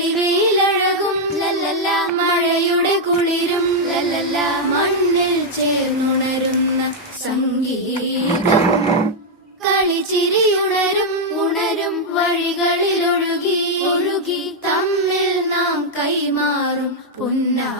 തെളിവെയിലഴകും ലല്ലല്ല, മഴയുടെ കുളിരും ലല്ലല്ല, മണ്ണിൽ ചേർന്നുണരുന്ന സംഗീതം. കളിച്ചിരിയുണരും ഉണരും വഴികളിൽ ഒഴുകി ഒഴുകി തമ്മിൽ നാം കൈമാറും പൊന്നാ